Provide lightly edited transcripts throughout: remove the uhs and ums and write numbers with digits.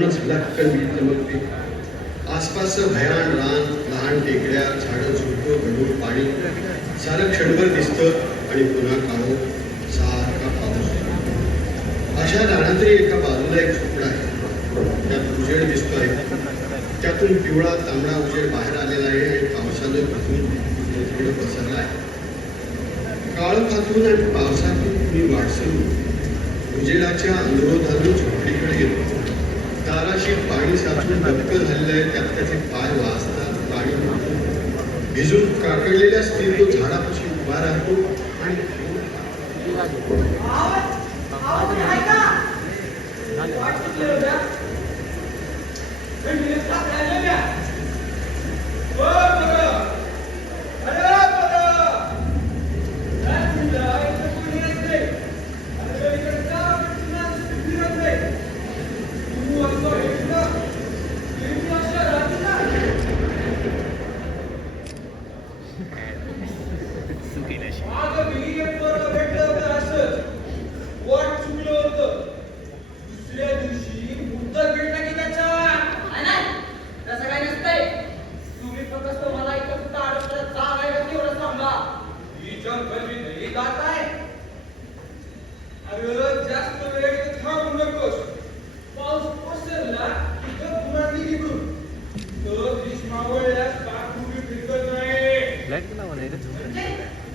पाहूनच लटकन मी चमकते. आसपासचं भयान रान, लहान टेकड्या, झाडं, झुडपं, गडूळ पाणी सारं क्षणभर दिसतं आणि पुन्हा काळो सारखा पाऊस. अशा रानातही एका बाजूला एक झोपडा आहे. त्यात उजेड दिसतोय. त्यातून पिवळा तांबडा उजेड बाहेर आलेला आहे आणि पावसानं भिजून थोडं पसरला आहे. काळखातून आणि पावसातून मी वाटसून उजेडाच्या अनुरोधानं झोपडीकडे येतो. दाराशी पाणी साचून डबकं झालेलं आहे. त्यात त्याचे पाय वाजतात. पाणी पडतं. भिजून काकडलेल्या स्त्री तो झाडापाशी उभा राहतो आणि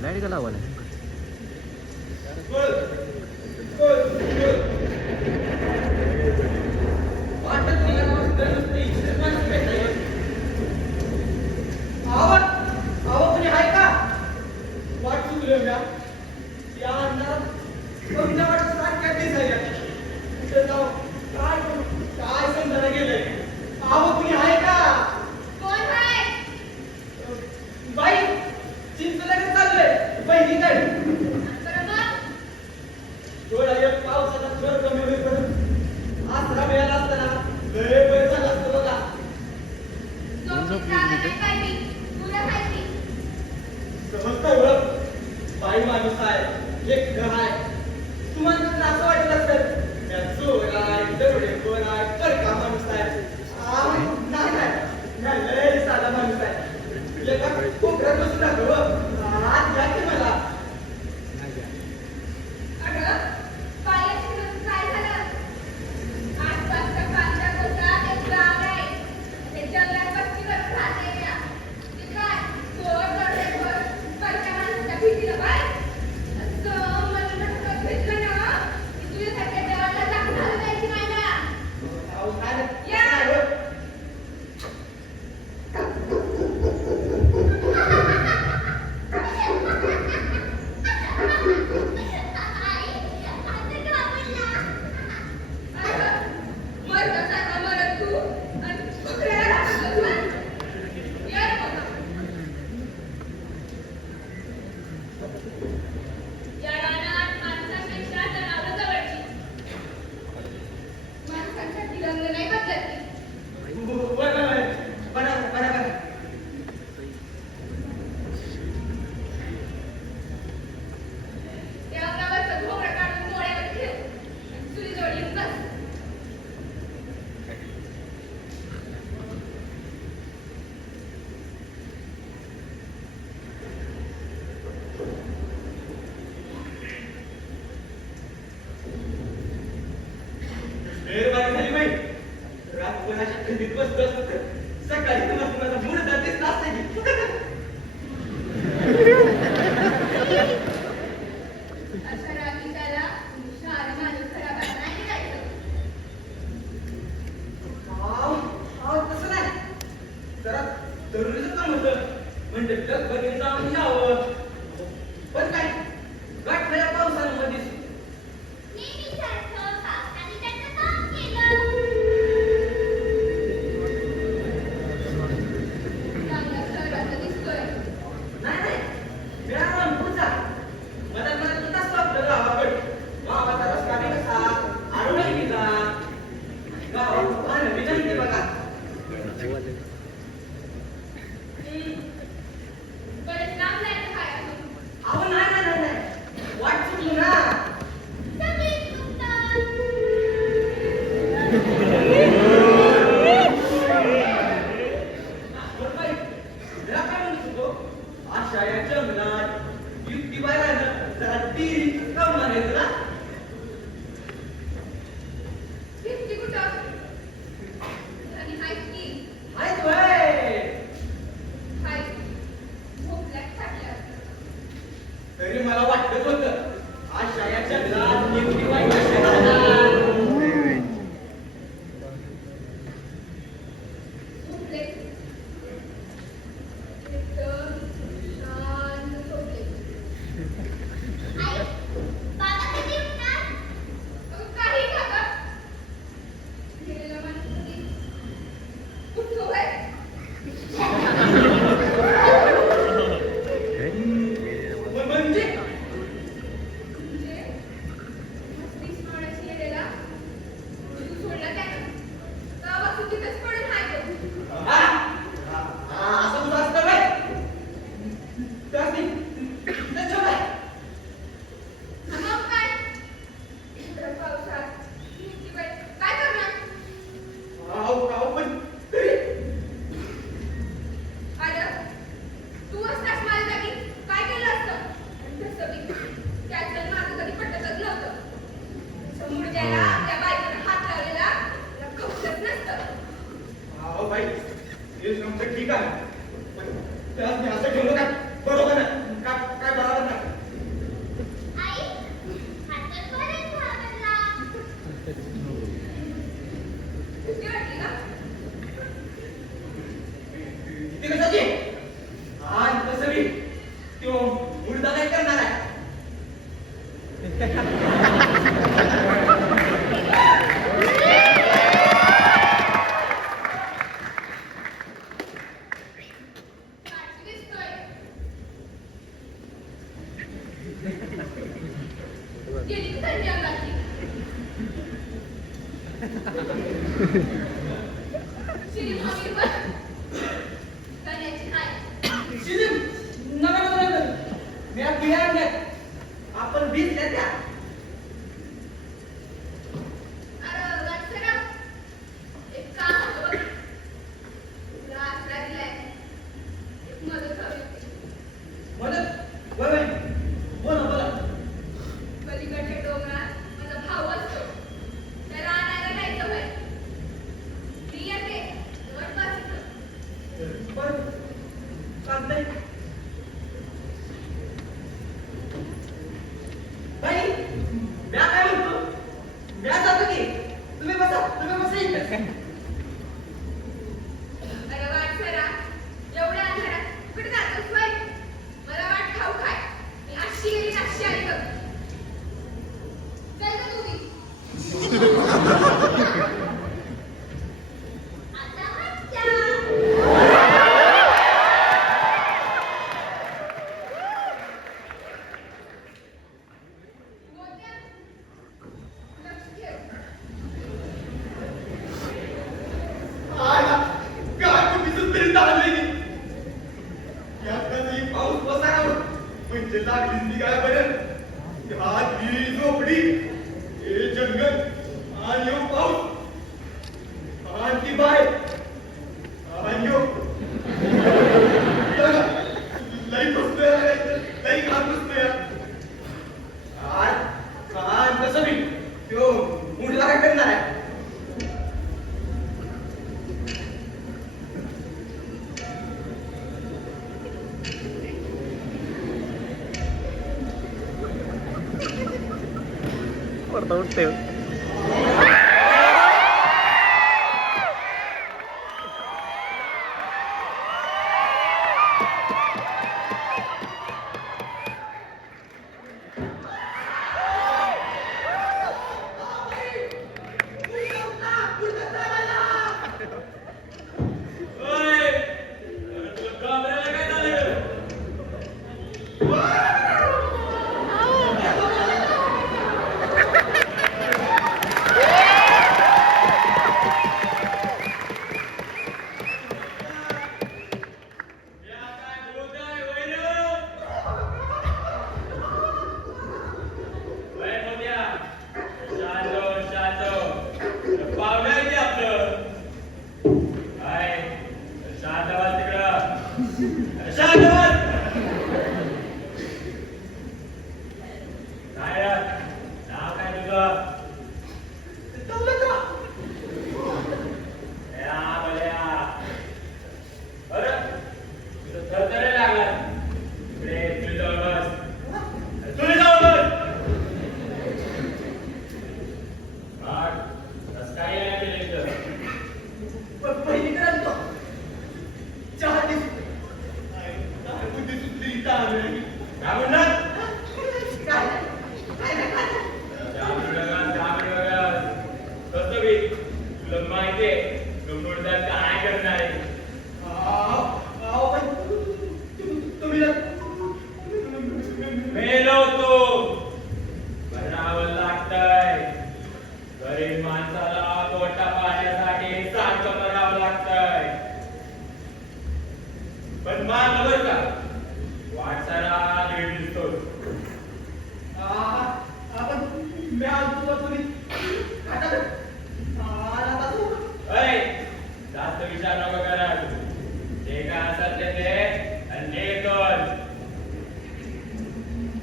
लाईट का लावा Yeah. ठीक आहे पण त्यास मी असं ठेवलं काय बरोबर नाही काय बरोबर नाही. आई हातात बरेच घाबरला किती वाटली का किती कशाची आणि तसं मी तो मुर्दा काय करणार आहे. काळजी दिसतोय गेली की थंडी अंगातली शिरी भावीवर करण्याची काय शिरीन नव्या मी आज बिया आणल्यात आपण बीज त्या अरे वाटसरा एक काम होतं बघ तुला आसरा दिलाय एक मदत हवी होती मदत वय बोला पलीकडच्या डोंगरात माझा भाऊ असतो त्याला आणायला जायचं होय मी येते जवळपास इथं. पण चालतंय बाई म्या काय म्हणतो म्या जातो की तुम्ही बसा इथे. अरे वाटसरा एवढ्या अंधारात कुठे जातोस होय मला वाट ठाऊक आहे मी अशी गेली अशी आली बघ चल गं तुम्ही आता वाटच्या मोठ्या लक्ष ठेव आला काय तुम्ही सुंदरी चालली यातही पाऊस बसावं म्हणजे लागली ती काय बरं हा ती झोपडी हे जंगल आणि ह्यो पाऊस आणि ती बाय आणि ह्यो लई बसतोय लई घात बसतोय आज कसं मी त्यो मुडला काय करणार आहे.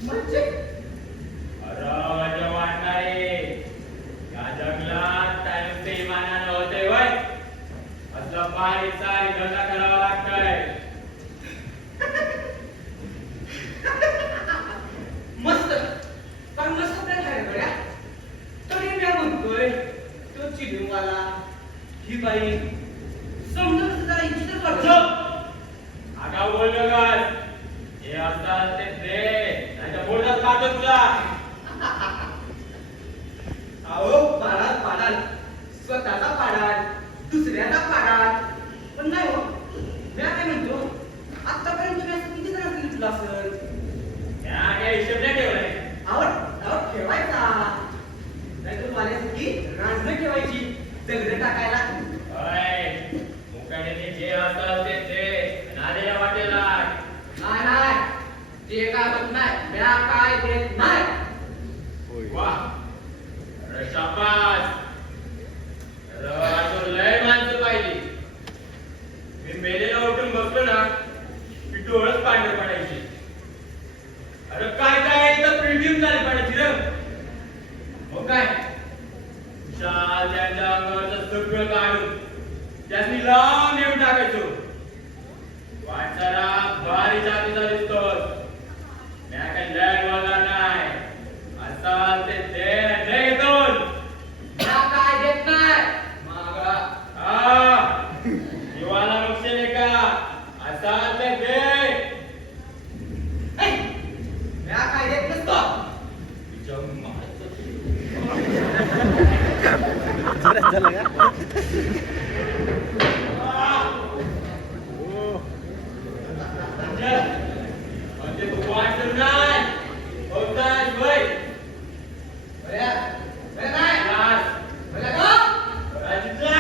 म्हणजे असला बारीकचा धंदा करावा लागतोय. मस्त चांगलं सगळं खायला बऱ्या तरी मी म्हणतोय तो चिलिंगवाला ही बाई समजून जरा इच्छित करतो. आगाऊ बोललो का? हे असतात ते नाहीतर बोलतात काढतो तुला. अहो पाडाल पाडाल स्वतःचा पाडाल दुसऱ्याचा पाडाल पण नाही हो मी काय म्हणतो आतापर्यंत तुम्ही असं किती जण लिहिलं असेल. त्या काय हिशोब नाही ठेवलाय. आवड ठेवायचा नाहीतर माझ्यासाठी रांजणं ठेवायची दगड टाकायला. होय, मुकाट्याने जे असतात ते नादेल्या वाटेला. नाही नाही ते काय होत नाही म्या काय देत नाही. वाह, अरे शाबास. अरे लय माणसं पाहिजे. मी मेलेला उठून बसलो ना की डोळच पांढरे पडायचे. अरे काय काय तर प्रिव्ह्यू झाली पाडायची रे. मग काय शाल त्यांच्या अंगावरचं सगळं काढून त्यासनी लांब नेऊन टाकायचो. वाटणारा भारी जातीचा दिसतोस. म्या काय लय बघा नाही. असाल ते दे नाही घेतो. म्या काय देत नाही. मागा हा जीवाला नुकसान आहे का? असाल ते दे. म्या काय देत नसतो. तिच्या मायचं म्हणजे तू वाटलं नाही होताय होय. बऱ्या बऱ्या नाही क्लास बऱ्या का राजीचा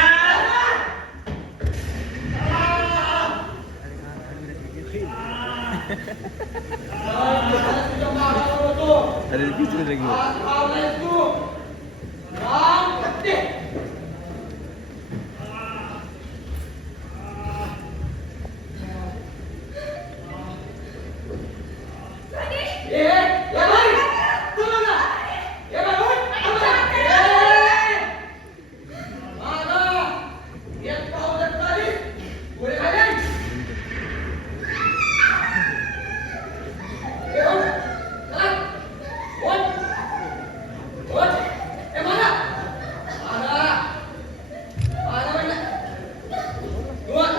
तुझ्या मागावर होतो. अरे किती लगी आज भावलायस तू राम कट्टे. ए बाई तू बघा ए बाई उठ मागा एक पाव दत्ताली पुढे खाली ए उठ चला उठ उठ ए मागा मागा मागा बेटा उठ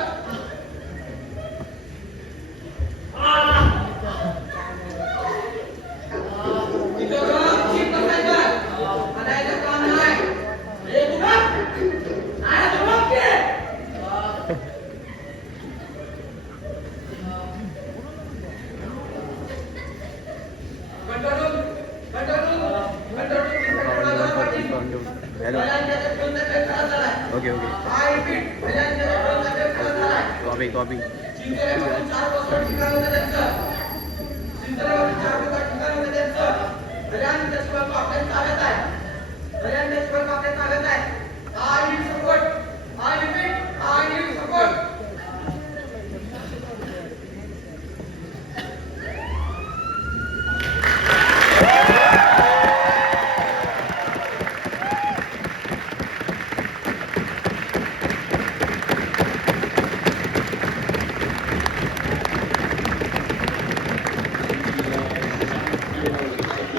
इथं गप चीप बसायचं. आणायचं काम नाही. ए तू गप. नाही तू गप की. कंटाळून कंटाळून पाटील. हॅलो पहिल्यांदा कोणता खेळ खेळला झालाय? ओके ओके I repeat, पहिल्यांदा कोणता खेळ खेळला झालाय? कॉपी कॉपी चिंचोऱ्यापासून 4 वाजता ठिकाण होतं त्यांचं. चिंचोऱ्यापासून 4 वाजता ठिकाण होतं त्यांचं. पहिल्यांदा शिवाय आपल्या ताब्यात आहे. पहिल्यांदा शिवाय आपल्या ताब्यात आहे. I need support.